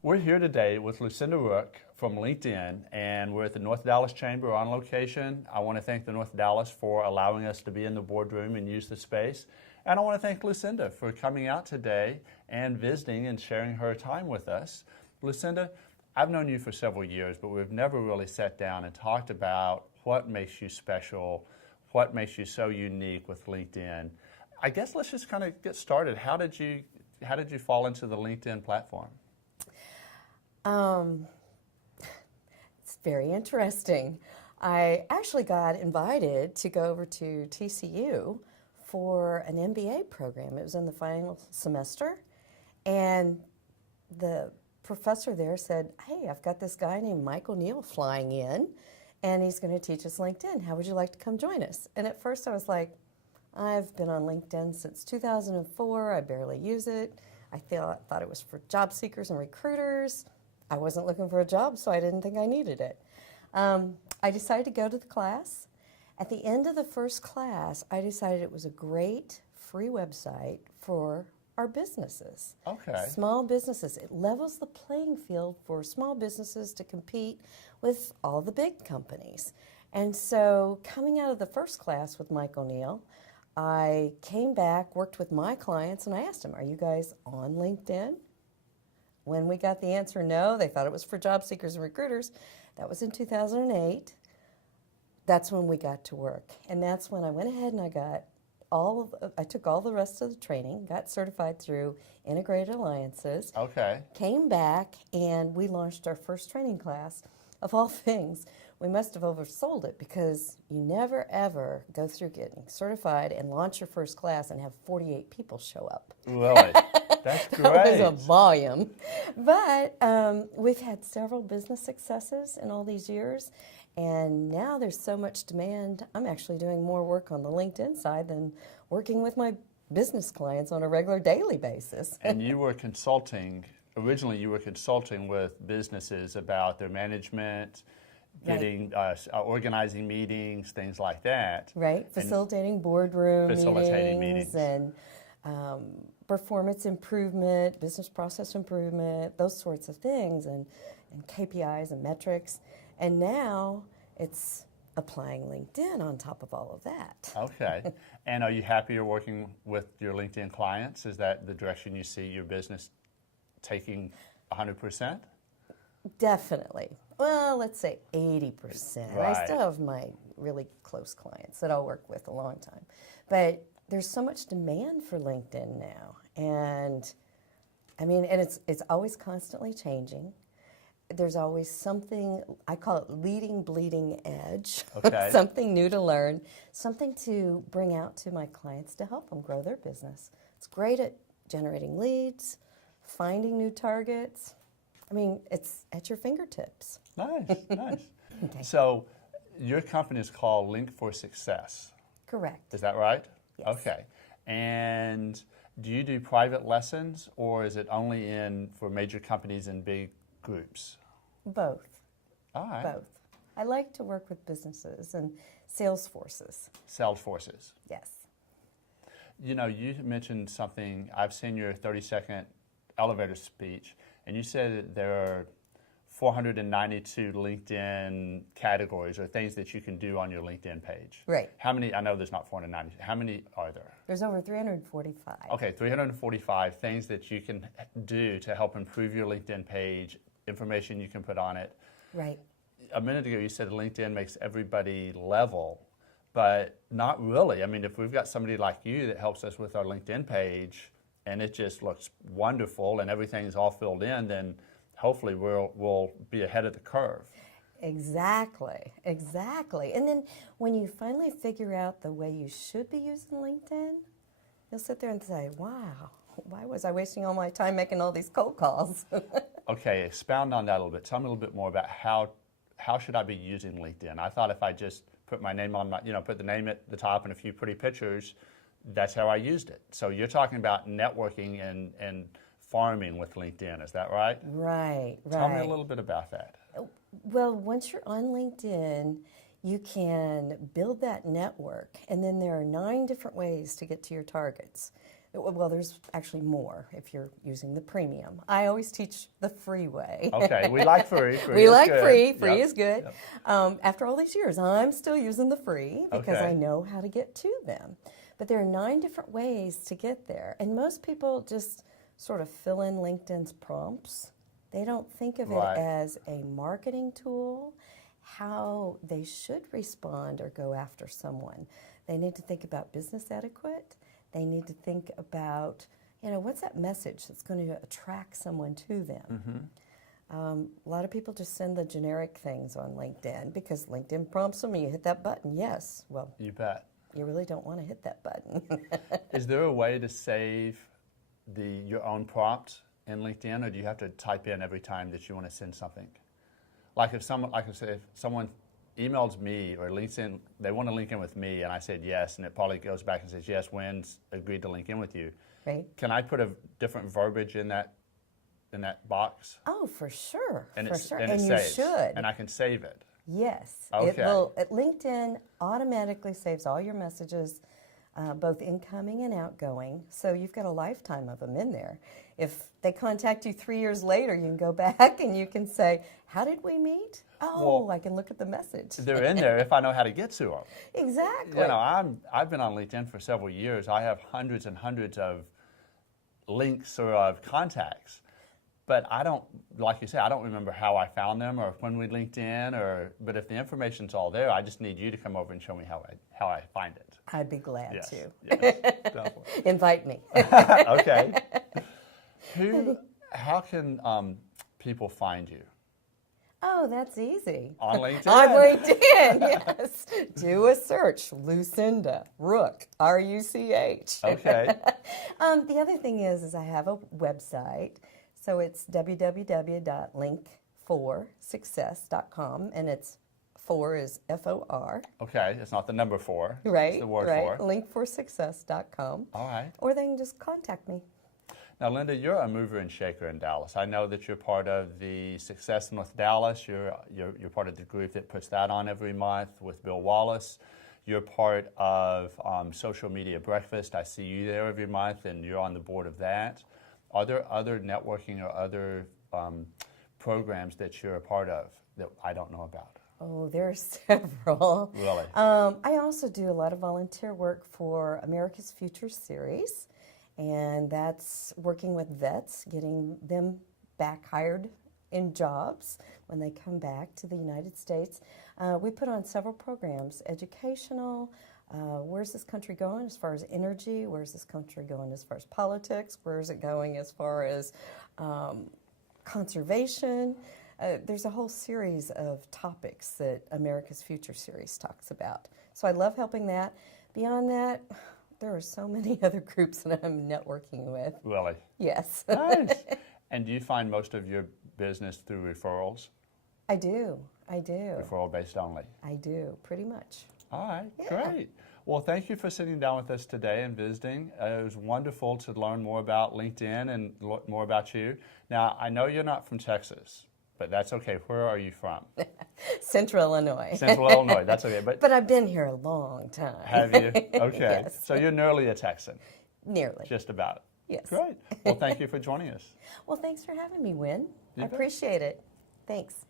We're here today with Lucinda Rook from LinkedIn, and we're at the North Dallas Chamber on location. I want to thank the North Dallas for allowing us to be in the boardroom and use the space. And I want to thank Lucinda for coming out today and visiting and sharing her time with us. Lucinda, I've known you for several years, but we've never really sat down and talked about what makes you special, what makes you so unique with LinkedIn. I guess let's just kind of get started. How did you fall into the LinkedIn platform? It's very interesting. I actually got invited to go over to TCU for an MBA program. It was in the final semester, and the professor there said, "Hey, I've got this guy named Mike O'Neill flying in, and he's going to teach us LinkedIn. How would you like to come join us?" And at first I was like, I've been on LinkedIn since 2004. I barely use it. I thought it was for job seekers and recruiters. I wasn't looking for a job, so I didn't think I needed it. I decided to go to the class. At the end of the first class, I decided it was a great free website for our businesses. Okay. Small businesses. It levels the playing field for small businesses to compete with all the big companies. And so coming out of the first class with Mike O'Neill, I came back, worked with my clients, and I asked them, "Are you guys on LinkedIn?" When we got the answer no, they thought it was for job seekers and recruiters. That was in 2008. That's when we got to work. And that's when I went ahead and I took all the rest of the training, got certified through Integrated Alliances. Okay. Came back, and we launched our first training class. Of all things, we must have oversold it, because you never ever go through getting certified and launch your first class and have 48 people show up. Really? That's great. That was a volume. But we've had several business successes in all these years, and now there's so much demand. I'm actually doing more work on the LinkedIn side than working with my business clients on a regular daily basis. And you were consulting, originally you were consulting with businesses about their management, getting, organizing meetings, things like that. Right, facilitating boardroom meetings. And performance improvement, business process improvement, those sorts of things, and KPIs and metrics. And now it's applying LinkedIn on top of all of that. Okay. And are you happier working with your LinkedIn clients? Is that the direction you see your business taking 100%? Definitely. Well, let's say 80%. Right. I still have my really close clients that I'll work with a long time. But there's so much demand for LinkedIn now. And I mean, and it's always constantly changing. There's always something, I call it leading, bleeding edge. Okay. Something new to learn, something to bring out to my clients to help them grow their business. It's great at generating leads, finding new targets. I mean, it's at your fingertips. Nice, nice. Okay. So your company is called Link for Success. Correct. Is that right? Yes. Okay. And do you do private lessons, or is it only for major companies and big groups? Both. All right. Both. I like to work with businesses and sales forces. Sales forces. Yes. You know, you mentioned something, I've seen your 30-second elevator speech, and you said that there are 492 LinkedIn categories or things that you can do on your LinkedIn page. Right. How many, I know there's not 490, how many are there? There's over 345. Okay, 345 things that you can do to help improve your LinkedIn page, information you can put on it. Right. A minute ago you said LinkedIn makes everybody level, but not really. I mean, if we've got somebody like you that helps us with our LinkedIn page and it just looks wonderful and everything's all filled in, then hopefully we'll be ahead of the curve. Exactly, exactly. And then when you finally figure out the way you should be using LinkedIn, you'll sit there and say, wow, why was I wasting all my time making all these cold calls? Okay, expound on that a little bit. Tell me a little bit more about how should I be using LinkedIn? I thought if I just put my name on put the name at the top and a few pretty pictures, that's how I used it. So you're talking about networking and farming with LinkedIn, is that right? Right, right. Tell me a little bit about that. Well, once you're on LinkedIn, you can build that network, and then there are 9 different ways to get to your targets. Well, there's actually more if you're using the premium. I always teach the free way. Okay, we like free. Free We is like good. free. Free Yep. is good. Yep. After all these years, I'm still using the free because Okay. I know how to get to them. But there are 9 different ways to get there. And most people just sort of fill in LinkedIn's prompts. They don't think of Right. it as a marketing tool, how they should respond or go after someone. They need to think about business etiquette. They need to think about, what's that message that's going to attract someone to them? A lot of people just send the generic things on LinkedIn because LinkedIn prompts them and you hit that button. Yes, well, You bet. you really don't want to hit that button. Is there a way to save your own prompt in LinkedIn, or do you have to type in every time that you want to send something? Like if someone emails me or links in, they want to link in with me, and I said yes, and it probably goes back and says yes, Wynn's agreed to link in with you. Right? Can I put a different verbiage in that box? Oh, for sure. And for it sure. and it And you saves, should. and I can save it. Yes. Okay. LinkedIn automatically saves all your messages, both incoming and outgoing. So you've got a lifetime of them in there. If they contact you 3 years later, you can go back and you can say, how did we meet? Oh, Well, I can look at the message. They're in there if I know how to get to them. Exactly. I've been on LinkedIn for several years. I have hundreds and hundreds of links or of contacts. But I don't, like you said, I don't remember how I found them or when we linked in. But if the information's all there, I just need you to come over and show me how I find it. I'd be glad Yes, to. yes, definitely. Invite me. Okay. How can people find you? Oh, that's easy. On LinkedIn? On LinkedIn, yes. Do a search, Lucinda Rook, R-U-C-H. Okay. The other thing is I have a website. So it's www.link4success.com, and it's 4 is F-O-R. Okay, it's not the number 4. Right, It's the word right. 4. Link4success.com. All right. Or they can just contact me. Now, Linda, you're a mover and shaker in Dallas. I know that you're part of the Success North Dallas. You're part of the group that puts that on every month with Bill Wallace. You're part of Social Media Breakfast. I see you there every month, and you're on the board of that. Are there other networking or other programs that you're a part of that I don't know about? Oh, there are several. Really? I also do a lot of volunteer work for America's Future Series, and that's working with vets, getting them back hired in jobs when they come back to the United States. We put on several programs, educational, where's this country going as far as energy, where's this country going as far as politics, where is it going as far as conservation. There's a whole series of topics that America's Future Series talks about. So I love helping that. Beyond that, there are so many other groups that I'm networking with. Really? Yes. Nice. And do you find most of your business through referrals? I do. Referral-based only? I do, pretty much. All right, Yeah. great. Well, thank you for sitting down with us today and visiting. It was wonderful to learn more about LinkedIn and more about you. Now, I know you're not from Texas, but that's okay. Where are you from? Central Illinois. Central Illinois, that's okay. But I've been here a long time. Have you? Okay. Yes. So you're nearly a Texan, Nearly. just about. Yes. Great. Well, thank you for joining us. Well, thanks for having me, Winn. You I bet. appreciate it. Thanks.